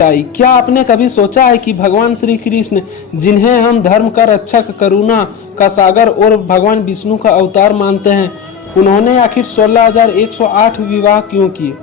क्या आपने कभी सोचा है कि भगवान श्री कृष्ण, जिन्हें हम धर्म का रक्षक, करुणा का सागर और भगवान विष्णु का अवतार मानते हैं, उन्होंने आखिर 16,108 विवाह क्यों किए?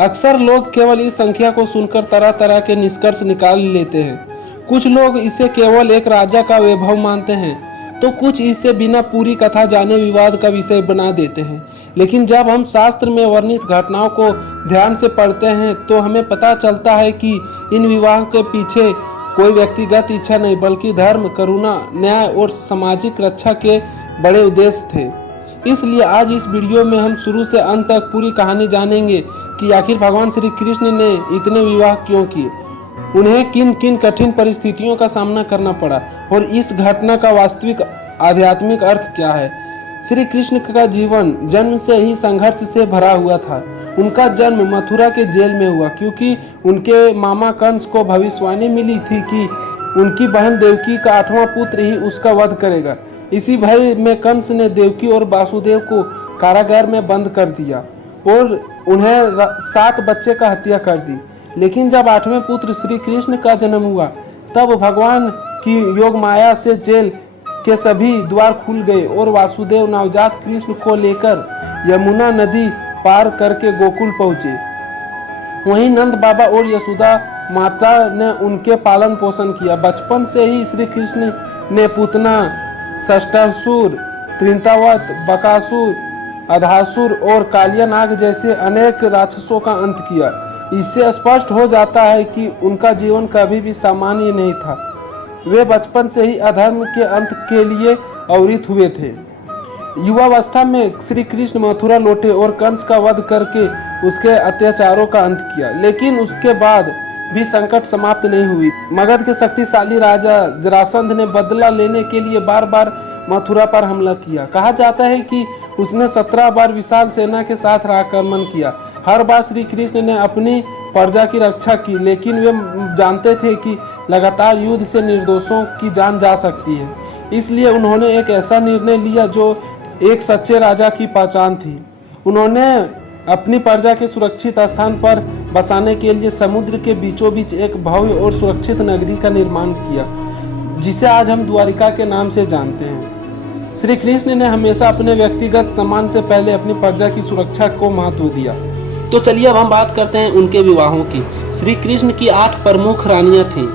अक्सर लोग केवल इस संख्या को सुनकर तरह तरह के निष्कर्ष निकाल लेते हैं। कुछ लोग इसे केवल एक राजा का वैभव मानते हैं, तो कुछ इसे बिना पूरी कथा जाने विवाद का विषय बना देते हैं। लेकिन जब हम शास्त्र में वर्णित घटनाओं को ध्यान से पढ़ते हैं तो हमें पता चलता है कि इन विवाह के पीछे कोई व्यक्तिगत इच्छा नहीं, बल्कि धर्म, करुणा, न्याय और सामाजिक रक्षा के बड़े उद्देश्य थे। इसलिए आज इस वीडियो में हम शुरू से अंत तक पूरी कहानी जानेंगे कि आखिर भगवान श्री कृष्ण ने इतने विवाह क्यों किए, उन्हें किन किन कठिन परिस्थितियों का सामना करना पड़ा और इस घटना का वास्तविक आध्यात्मिक अर्थ क्या है। श्री कृष्ण का जीवन जन्म से ही संघर्ष से भरा हुआ था। उनका जन्म मथुरा के जेल में हुआ क्योंकि उनके मामा कंस को भविष्यवाणी मिली थी कि उनकी बहन देवकी का 8वां पुत्र ही उसका वध करेगा। इसी भय में कंस ने देवकी और वासुदेव को कारागार में बंद कर दिया और उन्हें 7 बच्चे का हत्या कर दी। लेकिन जब 8वें पुत्र श्री कृष्ण का जन्म हुआ तब भगवान की योग माया से जेल के सभी द्वार खुल गए और वासुदेव नवजात कृष्ण को लेकर यमुना नदी पार करके गोकुल पहुंचे। वहीं नंद बाबा और यशोदा माता ने उनके पालन पोषण किया। बचपन से ही श्री कृष्ण ने पूतना, षष्ठासुर, त्रिंतावत, बकासुर, अधासुर और कालिया नाग जैसे अनेक राक्षसों का अंत किया। इससे स्पष्ट हो जाता है कि उनका जीवन कभी भी सामान्य नहीं था। वे बचपन से ही अधर्म के अंत के लिए अवरित हुए थे। युवावस्था में श्री कृष्ण मथुरा लौटे और कंस का वध करके उसके अत्याचारों का अंत किया। लेकिन उसके बाद भी संकट समाप्त नहीं हुई। मगध के शक्तिशाली राजा जरासंध ने बदला लेने के लिए बार बार मथुरा पर हमला किया। कहा जाता है कि उसने 17 बार विशाल सेना के साथ आक्रमण किया। हर बार श्री कृष्ण ने अपनी प्रजा की रक्षा की, लेकिन वे जानते थे कि लगातार युद्ध से निर्दोषों की जान जा सकती है। इसलिए उन्होंने एक ऐसा निर्णय लिया जो एक सच्चे राजा की पहचान थी। उन्होंने अपनी प्रजा के सुरक्षित स्थान पर बसाने के लिए समुद्र के बीचों बीच एक भव्य और सुरक्षित नगरी का निर्माण किया, जिसे आज हम द्वारिका के नाम से जानते हैं। श्री कृष्ण ने हमेशा अपने व्यक्तिगत सम्मान से पहले अपनी प्रजा की सुरक्षा को महत्व दिया। तो चलिए अब हम बात करते हैं उनके विवाहों की। श्री कृष्ण की 8 प्रमुख रानियां थीं,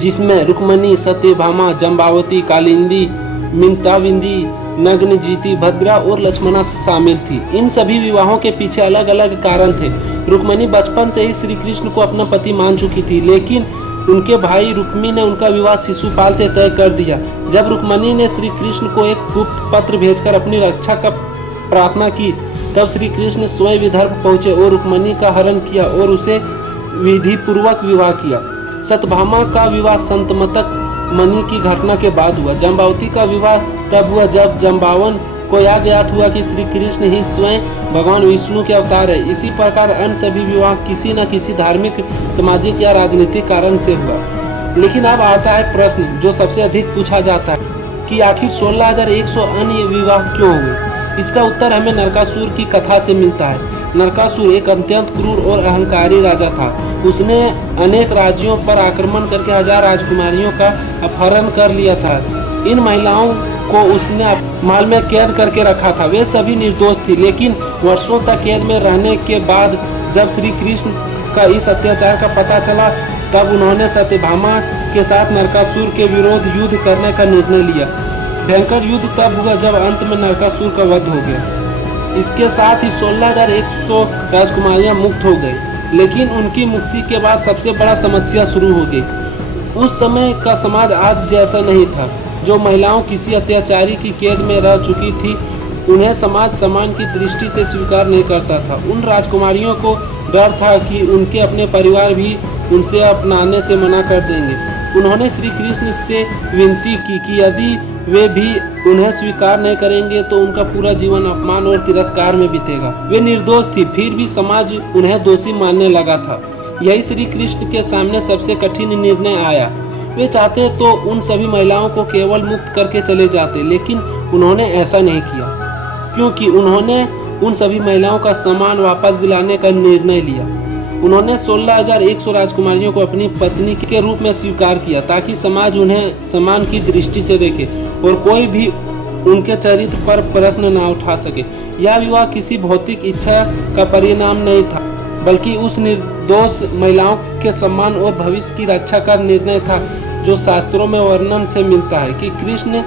जिसमें रुक्मणी, सत्यभामा, जम्बावती, कालिंदी, मिंताविंदी, नग्नजीति, भद्रा और लक्ष्मणा शामिल थी। इन सभी विवाहों के पीछे अलग अलग कारण थे। रुक्मणी बचपन से ही श्री कृष्ण को अपना पति मान चुकी थी, लेकिन उनके भाई रुक्मी ने उनका विवाह शिशुपाल से तय कर दिया। जब रुक्मणी ने श्री कृष्ण को एक गुप्त पत्र भेजकर अपनी रक्षा का प्रार्थना की, तब श्री कृष्ण स्वयं विदर्भ पहुंचे और रुक्मणी का हरण किया और उसे विधि पूर्वक विवाह किया। सत्यभामा का विवाह संतमतक मणि की घटना के बाद हुआ। जम्बावती का विवाह तब हुआ जब जम्बावन को यह ज्ञात हुआ कि श्री कृष्ण ही स्वयं भगवान विष्णु के अवतार है। इसी प्रकार अन्य सभी विवाह किसी न किसी धार्मिक, सामाजिक या राजनीतिक कारण से हुआ। लेकिन अब आता है प्रश्न जो सबसे अधिक पूछा जाता है कि आखिर 16,100 अन्य विवाह क्यों हुए। इसका उत्तर हमें नरकासुर की कथा से मिलता है। नरकासुर एक अत्यंत क्रूर और अहंकारी राजा था। उसने अनेक राज्यों पर आक्रमण करके 1000 राजकुमारियों का अपहरण कर लिया था। इन महिलाओं को उसने महल में कैद करके रखा था। वे सभी निर्दोष थी, लेकिन वर्षों तक कैद में रहने के बाद जब श्री कृष्ण का इस अत्याचार का पता चला, तब उन्होंने सत्यभामा के साथ नरकासुर के विरोध युद्ध करने का निर्णय लिया। भयंकर युद्ध तब हुआ जब अंत में नरकासुर का वध हो गया। इसके साथ ही 16,100 राजकुमारियां मुक्त हो गई। लेकिन उनकी मुक्ति के बाद सबसे बड़ा समस्या शुरू हो गई। उस समय का समाज आज जैसा नहीं था। जो महिलाओं किसी अत्याचारी की कैद में रह चुकी थी, उन्हें समाज सम्मान की दृष्टि से स्वीकार नहीं करता था। उन राजकुमारियों को डर था कि उनके अपने परिवार भी उनसे अपनाने से मना कर देंगे। उन्होंने श्री कृष्ण से विनती की कि यदि वे भी उन्हें स्वीकार नहीं करेंगे तो उनका पूरा जीवन अपमान और तिरस्कार में बीतेगा। वे निर्दोष थी, फिर भी समाज उन्हें दोषी मानने लगा था। यही श्री कृष्ण के सामने सबसे कठिन निर्णय आया। वे चाहते तो उन सभी महिलाओं को केवल मुक्त करके चले जाते, लेकिन उन्होंने ऐसा नहीं किया, क्योंकि उन्होंने उन सभी महिलाओं का सम्मान वापस दिलाने का निर्णय लिया। उन्होंने 16,100 राजकुमारियों को अपनी पत्नी के रूप में स्वीकार किया ताकि समाज उन्हें सम्मान की दृष्टि से देखे और कोई भी उनके चरित्र पर प्रश्न न उठा सके। यह विवाह किसी भौतिक इच्छा का परिणाम नहीं था, बल्कि उस निर्दोष महिलाओं के सम्मान और भविष्य की रक्षा का निर्णय था, जो शास्त्रों में वर्णन से मिलता है कि कृष्ण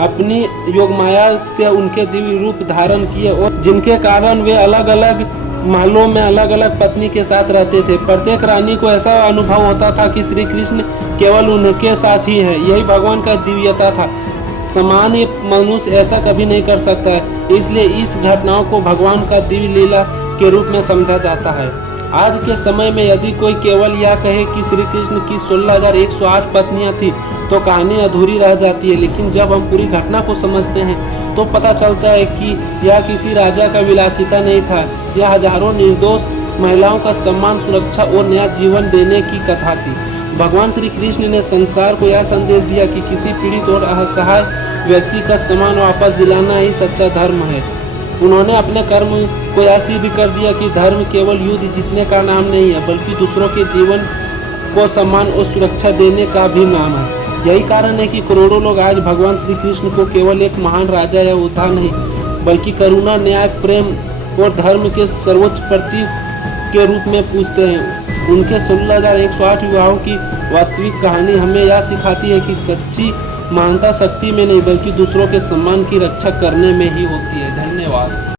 अपनी योगमाया से उनके दिव्य रूप धारण किए और जिनके कारण वे अलग अलग महलों में अलग अलग पत्नी के साथ रहते थे। प्रत्येक रानी को ऐसा अनुभव होता था कि श्री कृष्ण केवल उनके साथ ही है। यही भगवान का दिव्यता था। सामान्य मनुष्य ऐसा कभी नहीं कर सकता है, इसलिए इस घटनाओं को भगवान का दिव्य लीला के रूप में समझा जाता है। आज के समय में यदि कोई केवल यह कहे कि श्री कृष्ण की 16,108 पत्नियां थी तो कहानी अधूरी रह जाती है, लेकिन जब हम पूरी घटना को समझते हैं तो पता चलता है कि यह किसी राजा का विलासिता नहीं था। यह हजारों निर्दोष महिलाओं का सम्मान, सुरक्षा और नया जीवन देने की कथा थी। भगवान श्री कृष्ण ने संसार को यह संदेश दिया कि किसी पीड़ित और असहाय व्यक्ति का सम्मान वापस दिलाना ही सच्चा धर्म है। उन्होंने अपने कर्म को यह सिद्ध कर दिया कि धर्म केवल युद्ध जीतने का नाम नहीं है, बल्कि दूसरों के जीवन को सम्मान और सुरक्षा देने का भी नाम है। यही कारण है कि करोड़ों लोग आज भगवान श्री कृष्ण को केवल एक महान राजा या योद्धा नहीं, बल्कि करुणा, न्याय, प्रेम और धर्म के सर्वोच्च प्रतीक के रूप में पूजते हैं। उनके 16,108 विवाहों की वास्तविक कहानी हमें यह सिखाती है कि सच्ची महानता शक्ति में नहीं, बल्कि दूसरों के सम्मान की रक्षा करने में ही होती है। धन्यवाद।